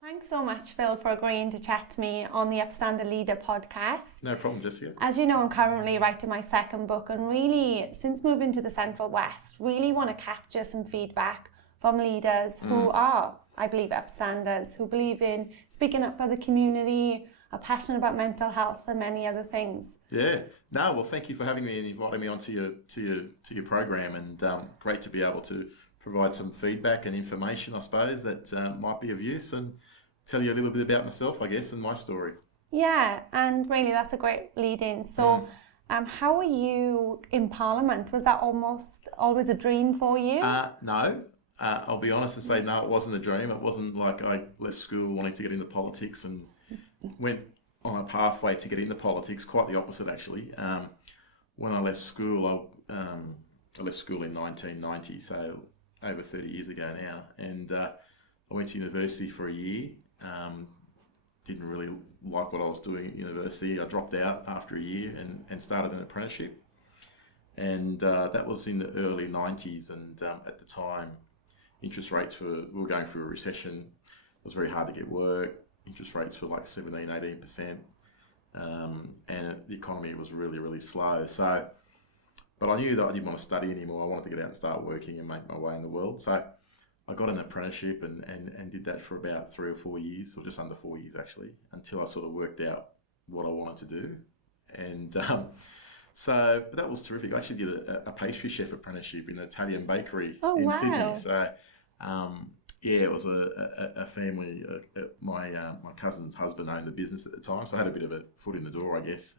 Thanks so much, Phil, for agreeing to chat to me on the Upstander Leader podcast. No problem, Jessica. As you know, I'm currently writing my second book, and really, since moving to the Central West, really want to capture some feedback from leaders who are, I believe, Upstanders, who believe in speaking up for the community, are passionate about mental health and many other things. Yeah. No, well, thank you for having me and inviting me onto your program, and great to be able to provide some feedback and information, I suppose, that might be of use, and tell you a little bit about myself, I guess, and my story. Yeah, and really that's a great lead in. So how were you in Parliament? Was that almost always a dream for you? No, I'll be honest and say no, it wasn't a dream. It wasn't like I left school wanting to get into politics and went on a pathway to get into politics. Quite the opposite, actually. When I left school, I left school in 1990, so over 30 years ago now, and I went to university for a year. Didn't really like what I was doing at university. I dropped out after a year and started an apprenticeship, and that was in the early 90s, and at the time interest rates we were going through a recession. It was very hard to get work. Interest rates were like 17-18%, and the economy was really, really slow. So, but I knew that I didn't want to study anymore. I wanted to get out and start working and make my way in the world. So I got an apprenticeship and did that for about 3 or 4 years, or just under 4 years actually, until I sort of worked out what I wanted to do. And but that was terrific. I actually did a pastry chef apprenticeship in an Italian bakery in Sydney. So yeah, it was a family. My cousin's husband owned the business at the time, so I had a bit of a foot in the door, I guess.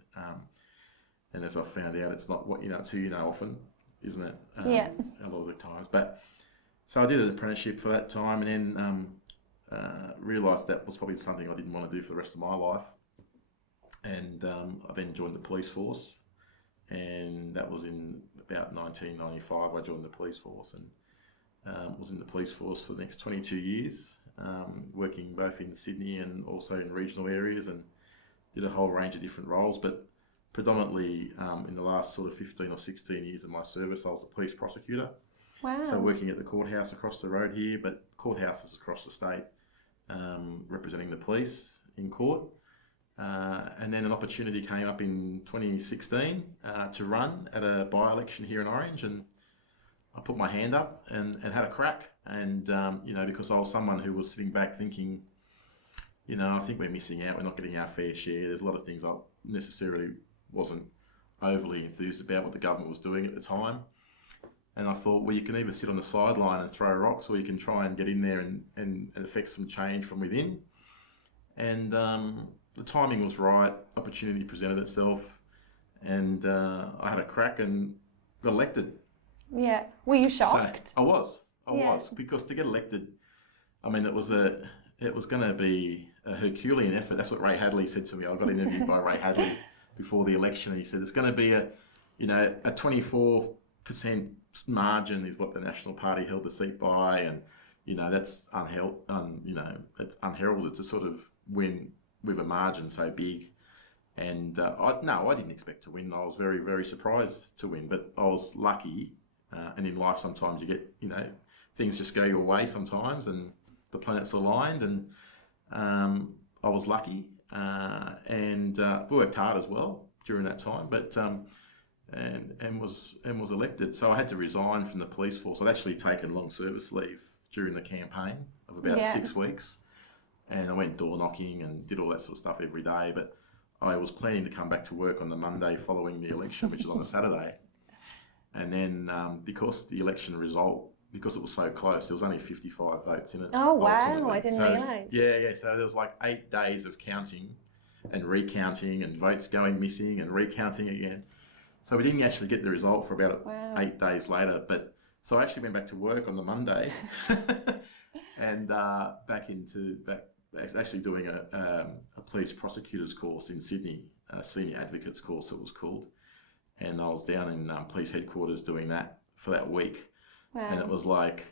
And as I found out, it's not what you know, it's who you know often, isn't it? Yeah. A lot of the times. But so I did an apprenticeship for that time, and then realised that was probably something I didn't want to do for the rest of my life. And I then joined the police force, and that was in about 1995. I joined the police force and was in the police force for the next 22 years, working both in Sydney and also in regional areas, and did a whole range of different roles. But predominantly in the last sort of 15 or 16 years of my service, I was a police prosecutor. Wow. So working at the courthouse across the road here, but courthouses across the state, representing the police in court. And then an opportunity came up in 2016 to run at a by-election here in Orange, and I put my hand up and had a crack. And, because I was someone who was sitting back thinking, I think we're missing out, we're not getting our fair share. There's a lot of things I necessarily wasn't overly enthused about what the government was doing at the time. And I thought, well, you can either sit on the sideline and throw rocks, or you can try and get in there and affect some change from within. And the timing was right, opportunity presented itself, and I had a crack and got elected. Yeah. Were you shocked? So I was, because to get elected, I mean, it was going to be a Herculean effort. That's what Ray Hadley said to me. I got interviewed by Ray Hadley before the election, and he said it's going to be a 24% margin is what the National Party held the seat by, and that's it's unheralded to sort of win with a margin so big. And I didn't expect to win. I was very, very surprised to win, but I was lucky. And in life, sometimes you get, things just go your way sometimes, and the planets aligned, and I was lucky, and worked hard as well during that time, but and was elected. So I had to resign from the police force. I'd actually taken long service leave during the campaign of about 6 weeks, and I went door knocking and did all that sort of stuff every day. But I was planning to come back to work on the Monday following the election, which was on a Saturday. And then because the election result, because it was so close, there was only 55 votes in it. Oh, wow, ultimately. I didn't realise. Yeah, so there was like 8 days of counting and recounting and votes going missing and recounting again. So we didn't actually get the result for about 8 days later. But so I actually went back to work on the Monday and actually doing a police prosecutors course in Sydney, a senior advocates course it was called. And I was down in police headquarters doing that for that week. Wow. And it was like,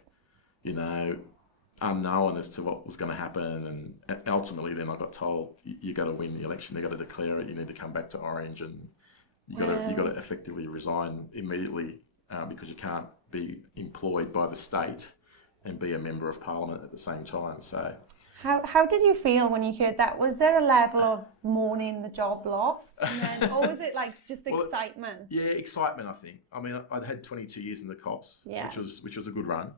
unknown as to what was going to happen. And ultimately then I got told, you got to win the election, they got to declare it, you need to come back to Orange, and you got to effectively resign immediately because you can't be employed by the state and be a member of Parliament at the same time. So How did you feel when you heard that? Was there a level of mourning the job lost, and then, or was it like just excitement? Yeah, excitement. I think. I mean, I'd had 22 years in the cops, which was a good run,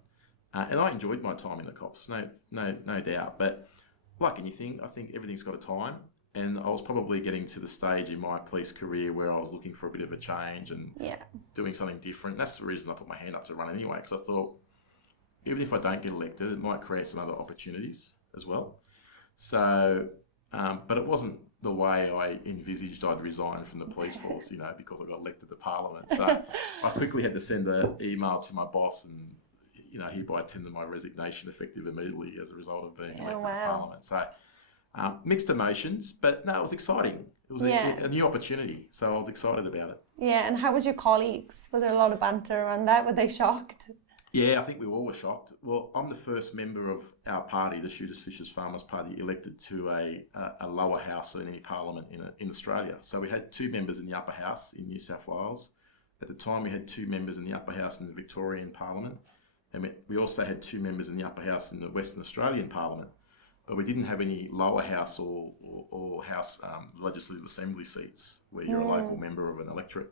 and I enjoyed my time in the cops. No doubt. But like anything, I think everything's got a time, and I was probably getting to the stage in my police career where I was looking for a bit of a change and doing something different. And that's the reason I put my hand up to run anyway, because I thought, even if I don't get elected, it might create some other opportunities as well. So, but it wasn't the way I envisaged I'd resign from the police force, because I got elected to Parliament. So I quickly had to send an email to my boss and, hereby tender my resignation effective immediately as a result of being elected to Parliament. So mixed emotions, but no, it was exciting. It was a new opportunity, so I was excited about it. Yeah, and how was your colleagues? Was there a lot of banter around that? Were they shocked? Yeah, I think we all were shocked. Well, I'm the first member of our party, the Shooters, Fishers, Farmers Party, elected to a lower house in any parliament in Australia. So we had 2 members in the upper house in New South Wales. At the time, we had 2 members in the upper house in the Victorian Parliament. And we also had 2 members in the upper house in the Western Australian Parliament. But we didn't have any lower house or house legislative assembly seats where you're a local member of an electorate.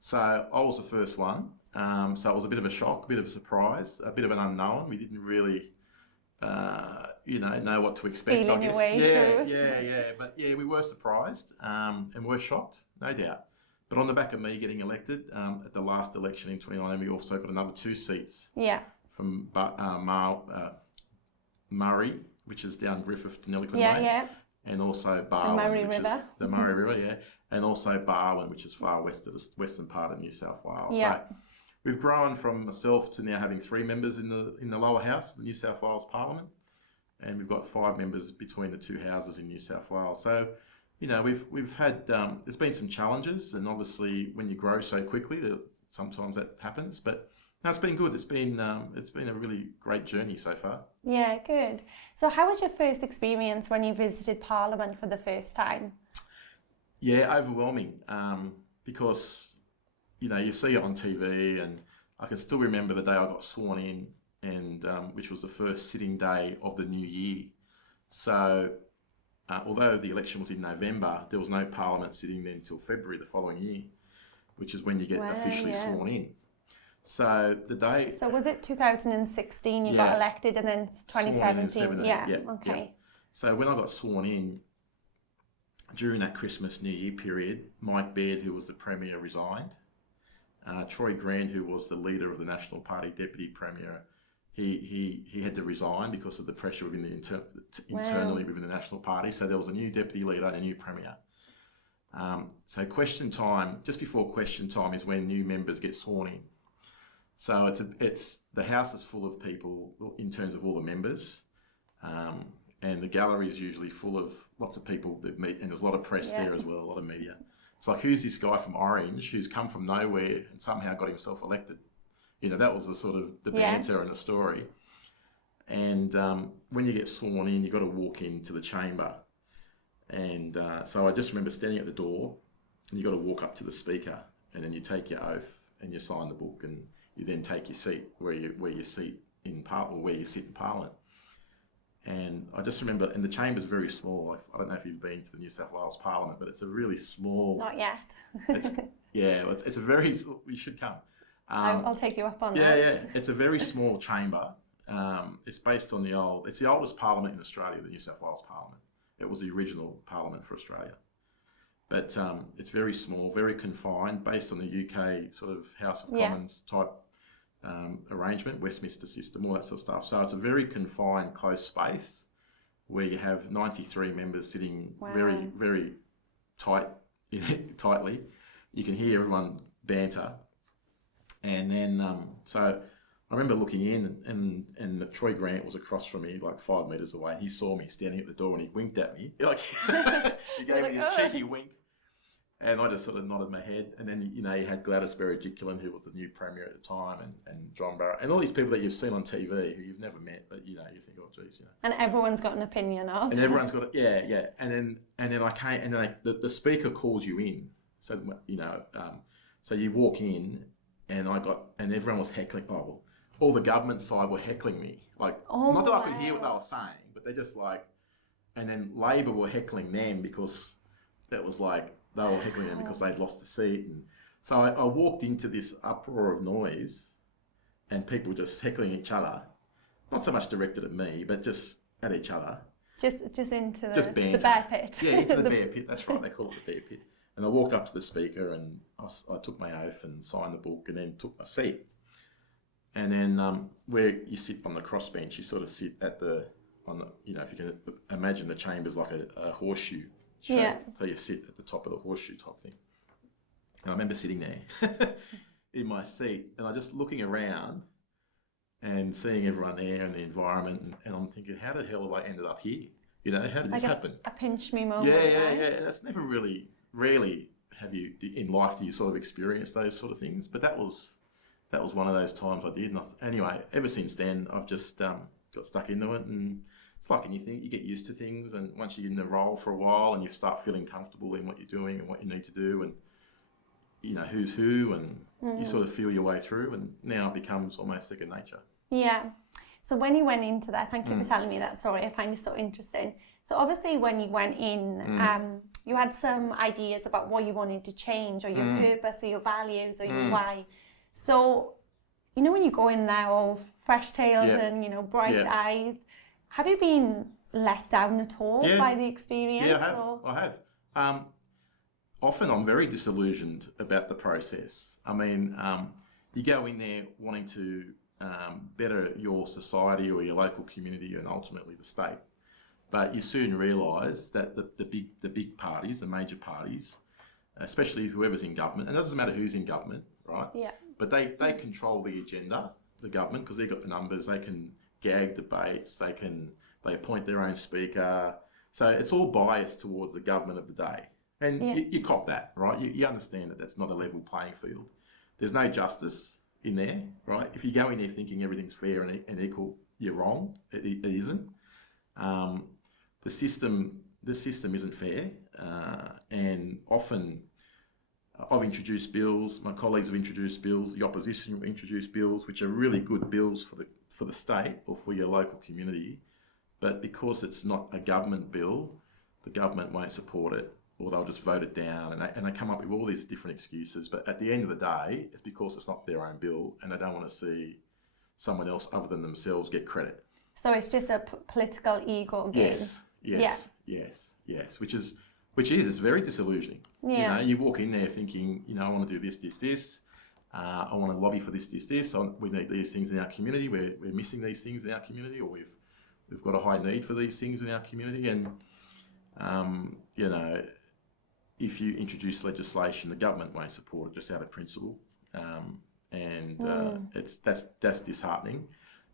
So I was the first one. So it was a bit of a shock, a bit of a surprise, a bit of an unknown. We didn't really, know what to expect. Feeling your way through. Yeah. But yeah, we were surprised and were shocked, no doubt. But on the back of me getting elected at the last election in 2019, we also got another 2 seats. Yeah. From Murray, which is down Griffith to Nelliquin Way. Yeah. And also Barwon, the Murray River, and also Barwon, which is far west of the western part of New South Wales. Yeah. So we've grown from myself to now having 3 members in the lower house, the New South Wales Parliament, and we've got 5 members between the 2 houses in New South Wales. So, we've had there's been some challenges, and obviously when you grow so quickly, sometimes that happens. But no, it's been good. It's been a really great journey so far. Yeah, good. So, how was your first experience when you visited Parliament for the first time? Yeah, overwhelming. Because you see it on TV, and I can still remember the day I got sworn in, and which was the first sitting day of the new year. So, although the election was in November, there was no Parliament sitting then until February the following year, which is when you get officially sworn in. So the day. So was it 2016 you got elected, and then 2017? Yeah. Okay. Yeah. So when I got sworn in, during that Christmas New Year period, Mike Baird, who was the Premier, resigned. Troy Grant, who was the leader of the National Party, Deputy Premier, he had to resign because of the pressure within internally within the National Party. So there was a new Deputy Leader and a new Premier. So question time, just before question time, is when new members get sworn in. So it's the house is full of people in terms of all the members. And the gallery is usually full of lots of people that meet, and there's a lot of press there as well, a lot of media. It's like, who's this guy from Orange who's come from nowhere and somehow got himself elected? That was the sort of the banter and the story. And when you get sworn in, you've got to walk into the chamber. And so I just remember standing at the door, and you've got to walk up to the speaker, and then you take your oath and you sign the book, and you then take your seat where you sit in Parliament. And I just remember, and the chamber's very small. I don't know if you've been to the New South Wales Parliament, but it's a really small. Not yet. It's a very. You should come. I'll take you up on that. Yeah. It's a very small chamber. It's based on it's the oldest Parliament in Australia, the New South Wales Parliament. It was the original Parliament for Australia. But it's very small, very confined, based on the UK sort of House of Commons type arrangement, Westminster system, all that sort of stuff. So it's a very confined, close space where you have 93 members sitting very, very tightly. You can hear everyone banter. And then, so I remember looking in, and Troy Grant was across from me, like 5 metres away, and he saw me standing at the door, and he winked at me. He gave me this cheeky wink. And I just sort of nodded my head. And then, you had Gladys Berejiklian, who was the new Premier at the time, and John Barrett, and all these people that you've seen on TV who you've never met, but, you think, oh, geez, And everyone's got an opinion of. And everyone's got yeah. And then I came, and then the speaker calls you in. So, so you walk in, and everyone was heckling. Oh, well, all the government side were heckling me. Like, Oh, not that I could hear what they wow. were saying, but they're just like, and then Labor were heckling them because it was like they were heckling them because they'd lost a seat. And so I walked into this uproar of noise and people just heckling each other, not so much directed at me, but just at each other. Just into Just the banter. bear pit. Yeah, into the bear pit. That's right. They call it the bear pit. And I walked up to the speaker and I took my oath and signed the book and then took my seat. And then where you sit on the crossbench, you sort of sit at if you can imagine the chamber's like a horseshoe shape. Yeah. So you sit at the top of the horseshoe type thing. And I remember sitting there in my seat and I just looking around and seeing everyone there and the environment and I'm thinking, how the hell have I ended up here? You know, how did this happen? A pinch me moment. Yeah. Right? And that's never rarely have you, in life do you sort of experience those sort of things. But that was one of those times I did. And anyway, ever since then, I've just got stuck into it. And it's like anything, you get used to things. And once you're in the role for a while and you start feeling comfortable in what you're doing and what you need to do and, you know, who's who, and you sort of feel your way through. And now it becomes almost second nature. Yeah. So when you went into that, thank you for telling me that story. I find it so interesting. So obviously when you went in, you had some ideas about what you wanted to change or your purpose or your values or your why. So, you know, when you go in there all fresh-tailed and, you know, bright-eyed, have you been let down at all by the experience? Yeah, I have. Often I'm very disillusioned about the process. I mean, you go in there wanting to better your society or your local community and ultimately the state. But you soon realise that the big parties, the major parties, especially whoever's in government, and it doesn't matter who's in government, right? Yeah. But they control the agenda, the government, because they've got the numbers. They can gag debates. They appoint their own speaker. So it's all biased towards the government of the day. And you cop that, right? You understand that that's not a level playing field. There's no justice in there, right? If you go in there thinking everything's fair and equal, you're wrong. It isn't. The system isn't fair, and often I've introduced bills. My colleagues have introduced bills. The opposition have introduced bills, which are really good bills for the state or for your local community, but because it's not a government bill, the government won't support it, or they'll just vote it down, and they come up with all these different excuses. But at the end of the day, it's because it's not their own bill, and they don't want to see someone else other than themselves get credit. So it's just a political ego game. Yes. It's very disillusioning. Yeah. You know, you walk in there thinking, you know, I want to do this. I want to lobby for this. We need these things in our community. We're missing these things in our community, or we've got a high need for these things in our community. And you know, if you introduce legislation, the government won't support it just out of principle, that's disheartening.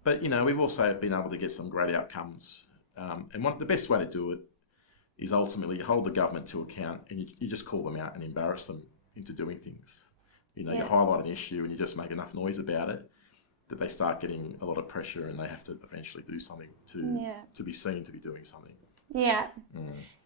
But you know, we've also been able to get some great outcomes, and the best way to do it is ultimately hold the government to account, and you just call them out and embarrass them into doing things. You know, you highlight an issue and you just make enough noise about it that they start getting a lot of pressure and they have to eventually do something to be seen to be doing something. Yeah.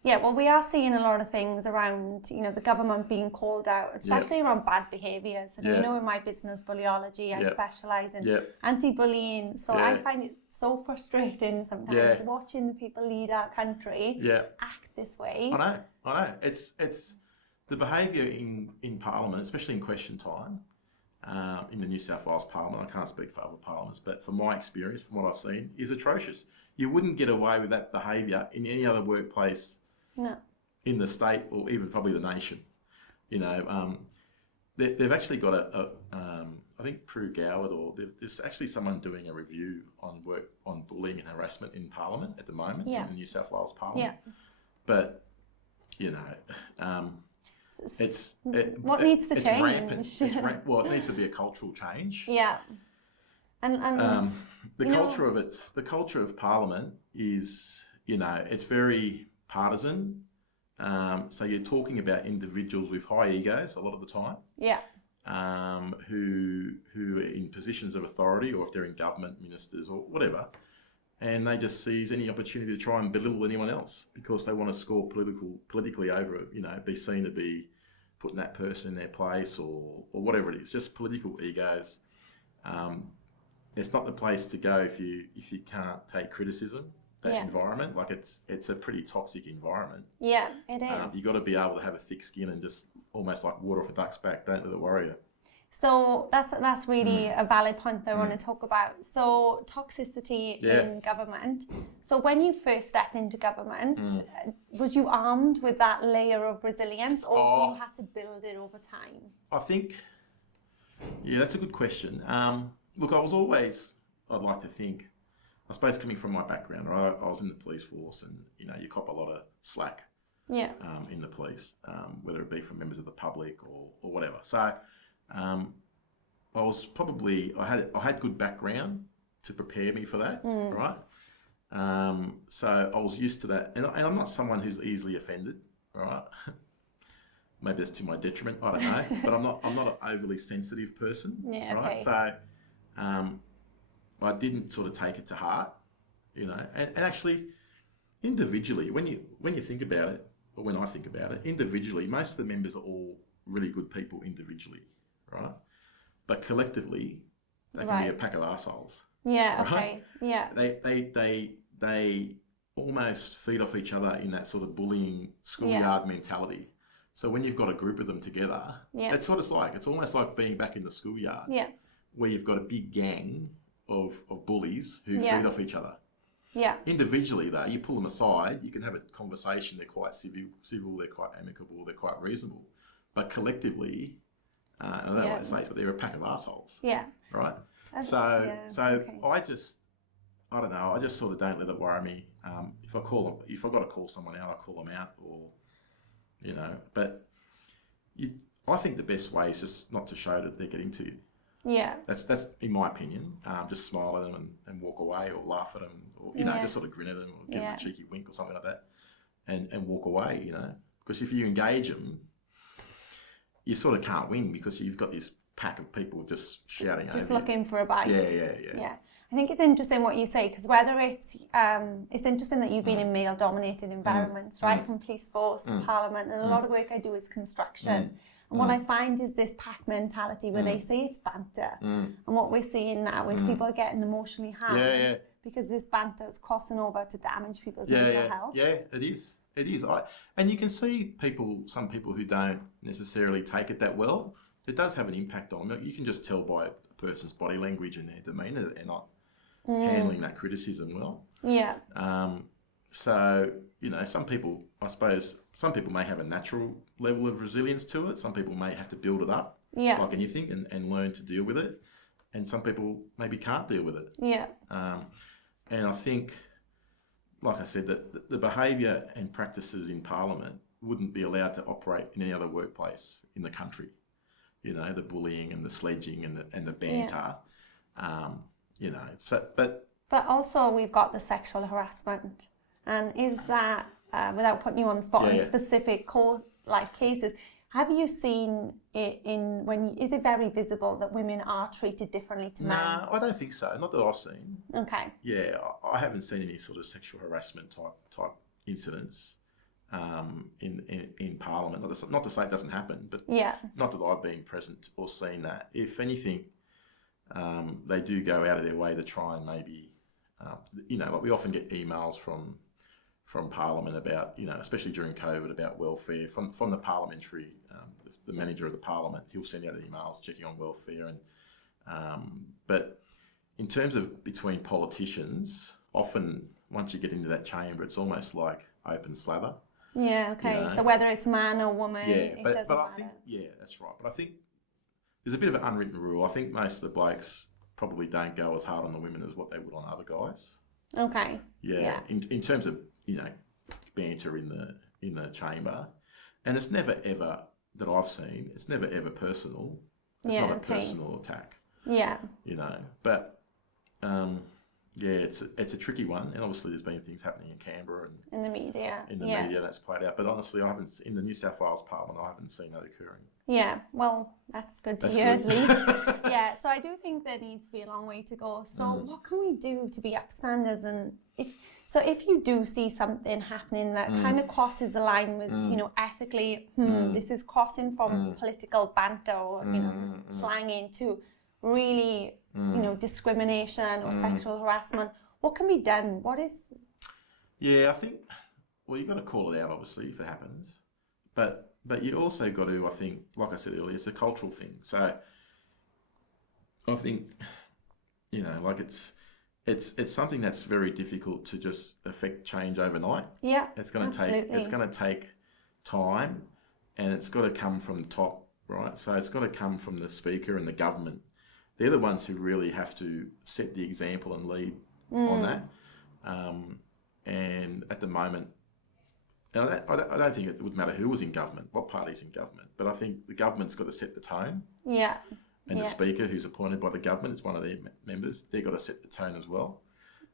Yeah, well, we are seeing a lot of things around, you know, the government being called out, especially around bad behaviours. And you know, in my business, Bullyology, I specialise in anti-bullying. So I find it so frustrating sometimes watching the people lead our country act this way. I know. It's the behaviour in Parliament, especially in question time, in the New South Wales Parliament. I can't speak for other parliaments, but from my experience, from what I've seen, is atrocious. You wouldn't get away with that behaviour in any other workplace in the state or even probably the nation. You know, they've actually got I think Prue Goward, or there's actually someone doing a review on bullying and harassment in Parliament at the moment, in the New South Wales Parliament. Yeah. But, you know, what needs to change? Rampant. It needs to be a cultural change. Yeah. And the culture of Parliament is, you know, it's very partisan. So you're talking about individuals with high egos a lot of the time. Yeah. Who are in positions of authority, or if they're in government, ministers or whatever, and they just seize any opportunity to try and belittle anyone else because they want to score politically over, you know, be seen to be putting that person in their place or whatever it is, just political egos. it's not the place to go if you can't take criticism. That environment, like it's a pretty toxic environment. Yeah, it is. You got to be able to have a thick skin and just almost like water off a duck's back. Don't let it worry you. So that's really a valid point that I want to talk about. So toxicity in government. So when you first stepped into government, was you armed with that layer of resilience, or you had to build it over time? I think, that's a good question. Look, I was always, I'd like to think, I suppose coming from my background, right, I was in the police force, and you cop a lot of slack in the police, whether it be from members of the public or whatever. So I was probably, I had good background to prepare me for that, right? So I was used to that, and I'm not someone who's easily offended, right? Maybe that's to my detriment, I don't know, but I'm not an overly sensitive person, right? Okay. So I didn't sort of take it to heart, and actually individually, when you think about it, or when I think about it, individually, most of the members are all really good people individually, right? But collectively, they can be a pack of assholes. Yeah, right? okay, yeah. They almost feed off each other in that sort of bullying schoolyard mentality. So when you've got a group of them together, that's what it's like. It's almost like being back in the schoolyard, where you've got a big gang of bullies who feed off each other. Yeah. Individually, though, you pull them aside, you can have a conversation. They're quite civil, they're quite amicable, they're quite reasonable. But collectively, I don't know what to say, but they're a pack of assholes. Yeah. Right? I don't know, I just sort of don't let it worry me. If I've got to call someone out, I call them out, or, but I think the best way is just not to show that they're getting to you. Yeah. That's in my opinion. Just smile at them and walk away, or laugh at them, or, just sort of grin at them, or give them a cheeky wink or something like that, and walk away, Because if you engage them, you sort of can't win, because you've got this pack of people just shouting over you. Just looking for a bite. Yeah. I think it's interesting what you say, because whether it's interesting that you've been in male-dominated environments, right, from police force, parliament, and a lot of work I do is construction. And what I find is this pack mentality where they say it's banter. And what we're seeing now is people are getting emotionally harmed because this banter is crossing over to damage people's mental health. Yeah, it is. It is. And you can see some people who don't necessarily take it that well. It does have an impact on them. You can just tell by a person's body language and their demeanour that they're not handling that criticism well. Yeah. So, some people, I suppose, may have a natural level of resilience to it. Some people may have to build it up, like anything, and learn to deal with it. And some people maybe can't deal with it. Yeah. And I think, like I said, that the behaviour and practices in Parliament wouldn't be allowed to operate in any other workplace in the country. The bullying and the sledging and the banter. But also we've got the sexual harassment. And is that, without putting you on the spot in specific cases, have you seen it is it very visible that women are treated differently to men? No, I don't think so. Not that I've seen. Okay. Yeah, I haven't seen any sort of sexual harassment type incidents in Parliament. Not to say it doesn't happen, but not that I've been present or seen that. If anything, they do go out of their way to try and maybe, like we often get emails from Parliament about, especially during COVID, about welfare from the parliamentary, the manager of the Parliament. He'll send out emails checking on welfare, but in terms of between politicians, often once you get into that chamber, it's almost like open slather. Yeah. Okay. So whether it's man or woman, it doesn't matter. I think that's right. But I think there's a bit of an unwritten rule. I think most of the blokes probably don't go as hard on the women as what they would on other guys. Okay. Yeah. In terms of banter in the chamber, and it's never ever that I've seen. It's never ever personal. It's not a personal attack. Yeah. But it's a tricky one, and obviously there's been things happening in Canberra and in the media. Media that's played out. But honestly, I haven't in the New South Wales Parliament. I haven't seen that occurring. Yeah, well, that's good to hear at least. Yeah, so I do think there needs to be a long way to go. So what can we do to be upstanders? And if you do see something happening that kind of crosses the line with, ethically, this is crossing from political banter or, slang into, really, discrimination or sexual harassment, what can be done? What is... Yeah, I think, well, you've got to call it out, obviously, if it happens. But you also got to, I think, like I said earlier, it's a cultural thing. So I think, like it's something that's very difficult to just affect change overnight. Yeah, it's going to take time, and it's got to come from the top, right? So it's got to come from the speaker and the government. They're the ones who really have to set the example and lead on that. And at the moment, I don't think it would matter who was in government, what party's in government, but I think the government's got to set the tone. Yeah. And the speaker, who's appointed by the government, it's one of their members, they've got to set the tone as well,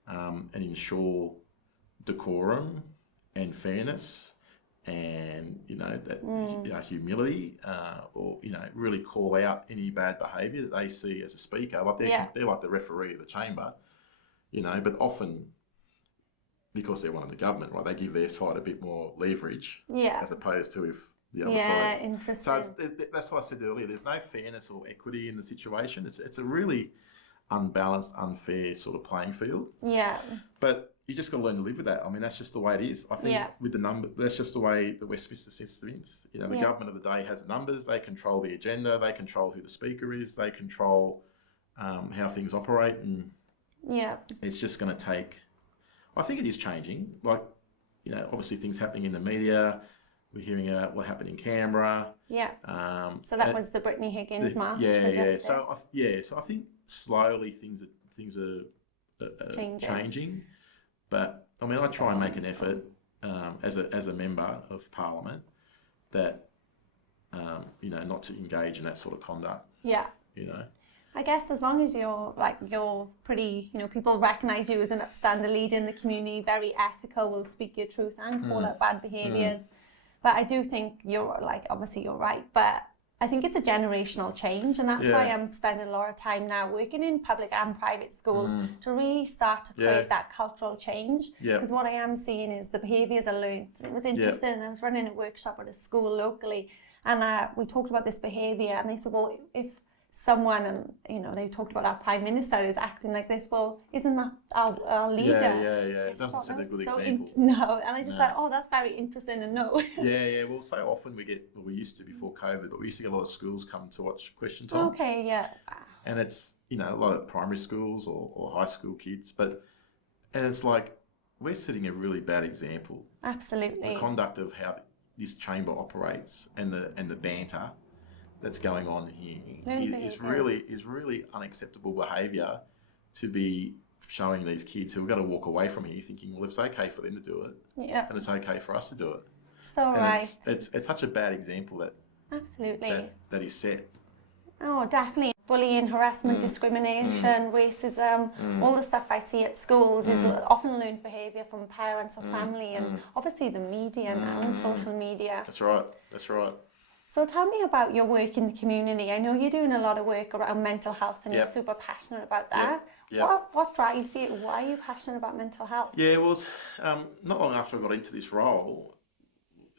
and ensure decorum and fairness and, humility, or, really call out any bad behaviour that they see as a speaker. Like they're like the referee of the chamber, but often, because they're one of the government, right, they give their side a bit more leverage, as opposed to if the other side. Yeah, interesting. So that's what I said earlier. There's no fairness or equity in the situation. It's a really unbalanced, unfair sort of playing field. Yeah. But you just got to learn to live with that. I mean, that's just the way it is. I think with the number, that's just the way the Westminster system is. The government of the day has the numbers. They control the agenda. They control who the speaker is. They control how things operate, and it's just going to take. I think it is changing. Like, obviously things happening in the media. We're hearing about what happened in Canberra. Yeah. So that was the Brittany Higgins march for justice. So I think slowly things are changing. But I mean, I try and make an effort as a member of Parliament that not to engage in that sort of conduct. Yeah. I guess as long as you're pretty, people recognise you as an upstander leader in the community, very ethical, will speak your truth and call out bad behaviours. But I do think obviously you're right, but I think it's a generational change, and that's why I'm spending a lot of time now working in public and private schools to really start to create that cultural change. Because what I am seeing is the behaviours are learned. And it was interesting, I was running a workshop at a school locally, and we talked about this behaviour, and they said, well, if someone, and they talked about our Prime Minister is acting like this, well, isn't that our leader? Yeah. It doesn't set a good example. No, and I just thought, oh, that's very interesting to know. Well, so often we used to before COVID, but we used to get a lot of schools come to watch Question Time. Okay, yeah. And it's, a lot of primary schools or high school kids, and it's like, we're setting a really bad example. Absolutely. The conduct of how this chamber operates and the banter that's going on here is really unacceptable behaviour to be showing these kids who are going to walk away from here thinking, well, it's okay for them to do it, and it's okay for us to do it. So and right. It's such a bad example that is set. Oh, definitely. Bullying, harassment, discrimination, racism, all the stuff I see at schools is often learned behaviour from parents or family, and obviously the media and social media. That's right. So tell me about your work in the community. I know you're doing a lot of work around mental health, and you're super passionate about that. What drives you? Why are you passionate about mental health? Yeah, well, not long after I got into this role,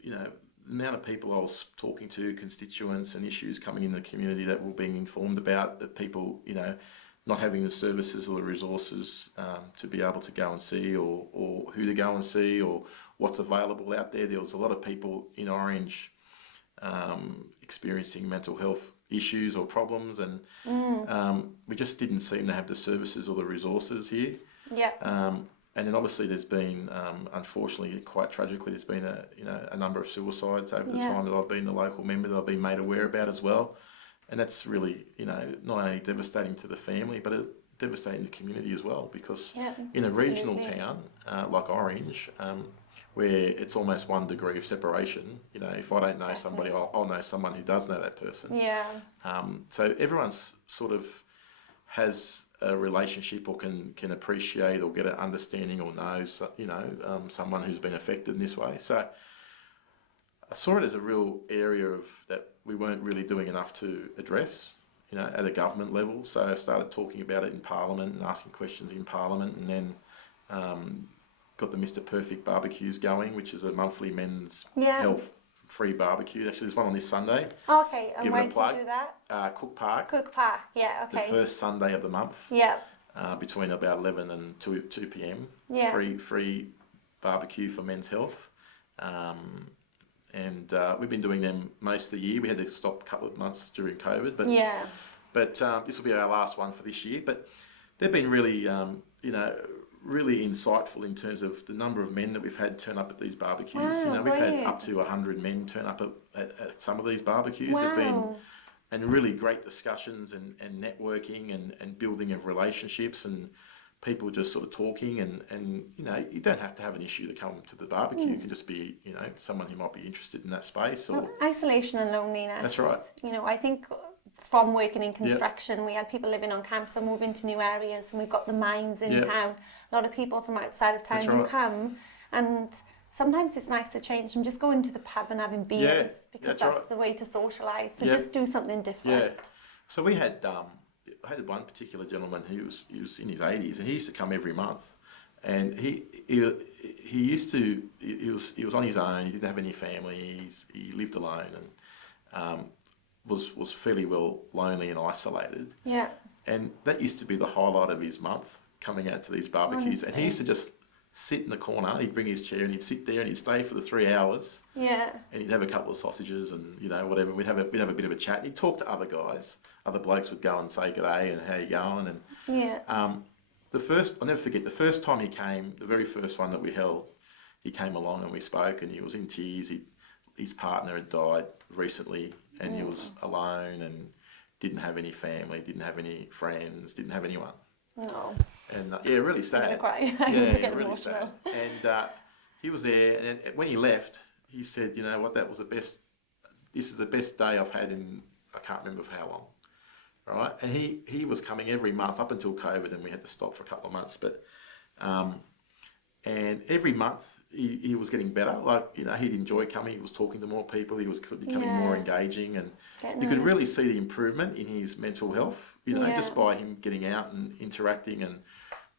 the amount of people I was talking to, constituents and issues coming in the community that were being informed about, that people, not having the services or the resources to be able to go and see, or who to go and see, or what's available out there. There was a lot of people in Orange experiencing mental health issues or problems, and we just didn't seem to have the services or the resources here. And then obviously there's been, unfortunately, quite tragically, there's been a number of suicides over the time that I've been the local member that I've been made aware about as well. And that's really, not only devastating to the family, but devastating to the community as well, because in a regional town like Orange, where it's almost 1 degree of separation, if I don't know somebody, I'll know someone who does know that person. So everyone's sort of has a relationship, or can appreciate or get an understanding, or knows, someone who's been affected in this way. So I saw it as a real area of that we weren't really doing enough to address, at a government level. So I started talking about it in Parliament and asking questions in Parliament, and then got the Mr. Perfect barbecues going, which is a monthly men's health free barbecue. Actually, there's one on this Sunday. Okay, and Give it where a did plug. you do that? Cook Park. Cook Park, yeah, The okay. first Sunday of the month. Yeah. Between about 11 and 2 p.m. Yeah. Free barbecue for men's health. And we've been doing them most of the year. We had to stop a couple of months during COVID, but this will be our last one for this year. But they've been really, really insightful in terms of the number of men that we've had turn up at these barbecues. Wow, We've had brilliant. up to 100 men turn up at some of these barbecues. Wow. Have been, and really great discussions and networking and building of relationships and people just sort of talking and you don't have to have an issue to come to the barbecue. You can just be, someone who might be interested in that space. Or isolation and loneliness. That's right. I think from working in construction, we had people living on camps and moving to new areas, and we've got the mines in town. A lot of people from outside of town who come, and sometimes it's nice to change from just going to the pub and having beers because that's the way to socialise. So just do something different. Yeah. So we had I had one particular gentleman who was in his 80s, and he used to come every month, and he was on his own. He didn't have any family. He lived alone and was fairly well lonely and isolated. Yeah. And that used to be the highlight of his month, coming out to these barbecues. Honestly. And he used to just sit in the corner. He'd bring his chair and he'd sit there and he'd stay for the 3 hours. Yeah. And he'd have a couple of sausages and whatever. We'd have a bit of a chat. He'd talk to other guys. Other blokes would go and say g'day and how you going. And I'll never forget the first time he came. The very first one that we held, he came along and we spoke and he was in tears. His partner had died recently and he was alone and didn't have any family, didn't have any friends, didn't have anyone. No. And really sad. I'm gonna cry. Really emotional. Sad. And he was there, and when he left, he said, "You know what? This is the best day I've had in I can't remember for how long." Right? And he was coming every month up until COVID, and we had to stop for a couple of months. But and every month he was getting better. He'd enjoy coming. He was talking to more people. He was becoming more engaging, and you could really see the improvement in his mental health. Just by him getting out and interacting and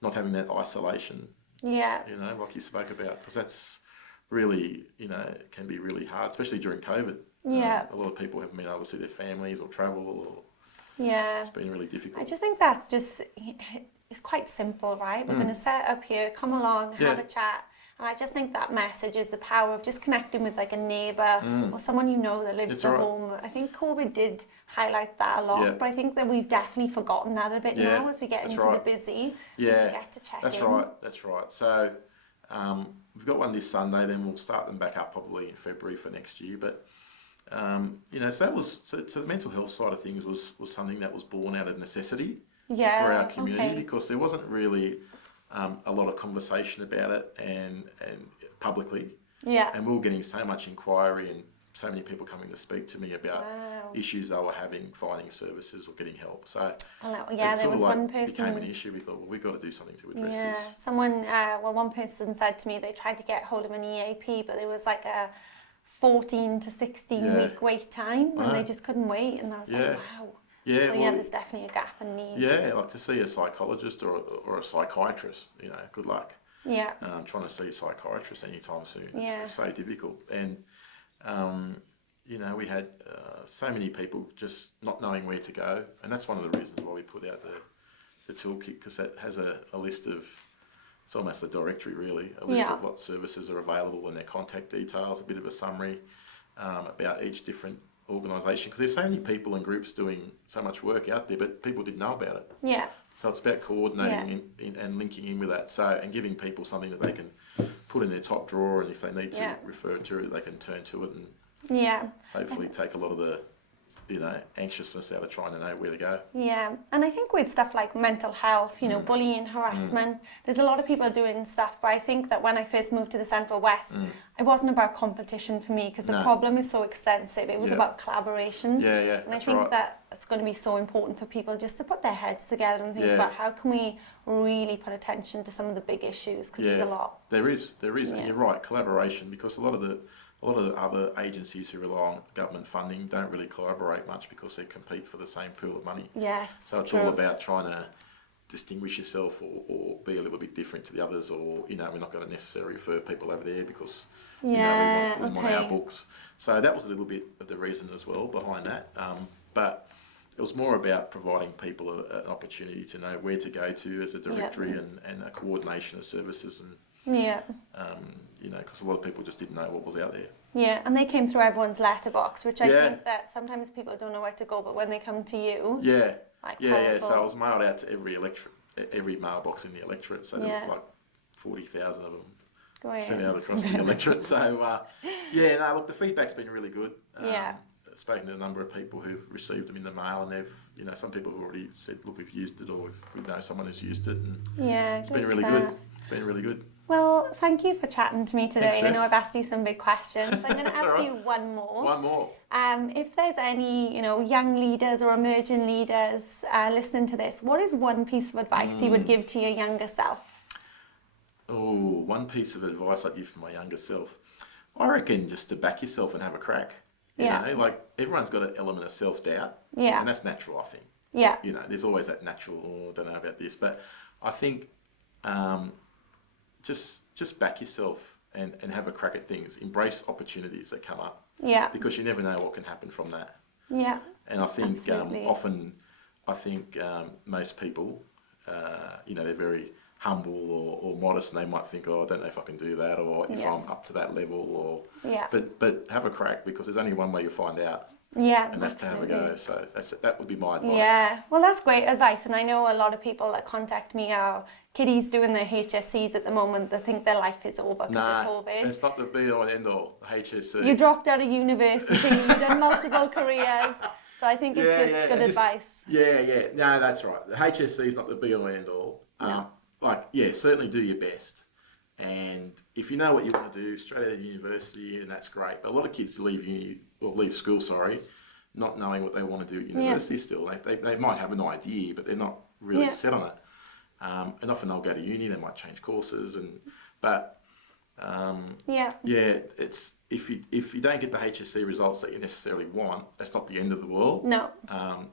not having that isolation. Yeah. Like you spoke about, because that's really, can be really hard, especially during COVID. Yeah. A lot of people haven't been able to see their families or travel, or it's been really difficult. I just think that's it's quite simple, right? We're going to set up here, come along, have a chat. And I just think that message is the power of just connecting with like a neighbour or someone that lives at home. I think COVID did highlight that a lot, but I think that we've definitely forgotten that a bit now as we get into the busy. Yeah, we forget to check in. That's right. So we've got one this Sunday, then we'll start them back up probably in February for next year. But so the mental health side of things was something that was born out of necessity for our community because there wasn't really a lot of conversation about it and publicly. Yeah. And we were getting so much inquiry and so many people coming to speak to me about issues they were having, finding services or getting help. So there was one person became an issue. We thought, well, we've got to do something to address this. Someone, one person said to me they tried to get hold of an EAP, but it was like a 14 to 16 week wait time, and they just couldn't wait. And I was like, wow. Yeah, so there's definitely a gap in need. Yeah, like to see a psychologist or a psychiatrist, good luck. Yeah. Trying to see a psychiatrist anytime soon is so difficult. And, we had so many people just not knowing where to go. And that's one of the reasons why we put out the toolkit, because that has a list of, it's almost a directory really, a list of what services are available and their contact details, a bit of a summary about each different organisation, because there's so many people and groups doing so much work out there, but people didn't know about it. Yeah. So it's about coordinating and linking in with that, and giving people something that they can put in their top drawer, and if they need to refer to it, they can turn to it and hopefully take a lot of the anxiousness out of trying to know where to go. Yeah, and I think with stuff like mental health, bullying, harassment, there's a lot of people doing stuff, but I think that when I first moved to the Central West, it wasn't about competition for me, because the problem is so extensive. It was about collaboration. Yeah, and I think that it's going to be so important for people just to put their heads together and think about how can we really put attention to some of the big issues, because there's a lot. There is, and you're right, collaboration, because a lot of the other agencies who rely on government funding don't really collaborate much because they compete for the same pool of money. Yes. So it's all about trying to distinguish yourself or be a little bit different to the others, or we're not going to necessarily refer people over there because we want them on our books. So that was a little bit of the reason as well behind that. But it was more about providing people an opportunity to know where to go to as a directory and a coordination of services, and because a lot of people just didn't know what was out there. Yeah, and they came through everyone's letterbox, which I think that sometimes people don't know where to go, but when they come to you, So I was mailed out to every mailbox in the electorate. So there was like 40,000 of them sent out across the electorate. So look, the feedback's been really good. I've spoken to a number of people who've received them in the mail, and they've, some people have already said, look, we've used it, or we know someone who's used it, and it's been really good. It's been really good. Well, thank you for chatting to me today. Thanks, I know I've asked you some big questions. I'm going to ask you one more. One more. If there's any, young leaders or emerging leaders listening to this, what is one piece of advice you would give to your younger self? Oh, one piece of advice I'd give for my younger self. I reckon just to back yourself and have a crack. You know, like everyone's got an element of self-doubt. Yeah. And that's natural, I think. Yeah. There's always that natural, I don't know about this, but I think just back yourself and have a crack at things. Embrace opportunities that come up. Yeah. Because you never know what can happen from that. Yeah. And I think often, most people, they're very humble or modest, and they might think, oh, I don't know if I can do that, or if I'm up to that level, but have a crack, because there's only one way you'll find out. Yeah, and that's to have a go. So that would be my advice. Yeah, well, that's great advice. And I know a lot of people that contact me are kiddies doing their HSCs at the moment that think their life is over because of COVID. It's not the be all and end all, the HSC. You dropped out of university, you've done multiple careers. So I think it's just good advice. No, that's right. The HSC is not the be all and end all. Certainly do your best. And if you know what you want to do, straight out of university, and that's great. But a lot of kids leave school, not knowing what they want to do at university still. They might have an idea, but they're not really set on it. And often they'll go to uni, they might change courses, it's if you don't get the HSC results that you necessarily want, that's not the end of the world. No.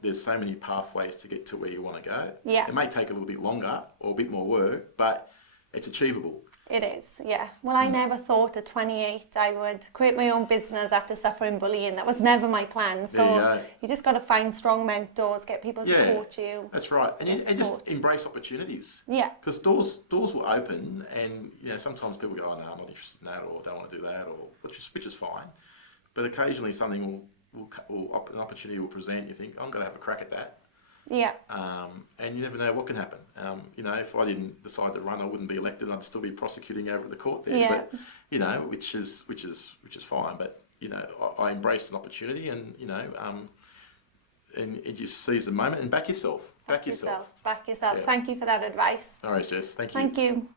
There's so many pathways to get to where you want to go. Yeah. It may take a little bit longer or a bit more work, but it's achievable. It is, yeah. Well, I never thought at 28 I would create my own business after suffering bullying. That was never my plan. So you just got to find strong mentors, get people to support you. That's right. And just embrace opportunities. Yeah. Because doors will open, and sometimes people go, oh no, I'm not interested in that, or I don't want to do that, or which is fine. But occasionally something an opportunity will present. You think, I'm going to have a crack at that. Yeah. And you never know what can happen. If I didn't decide to run, I wouldn't be elected. I'd still be prosecuting over at the court there. Yeah. But which is fine. But I embraced an opportunity, and and you just seize the moment and back yourself. Back yourself. Yeah. Thank you for that advice. All right, Jess. Thank you. Thank you.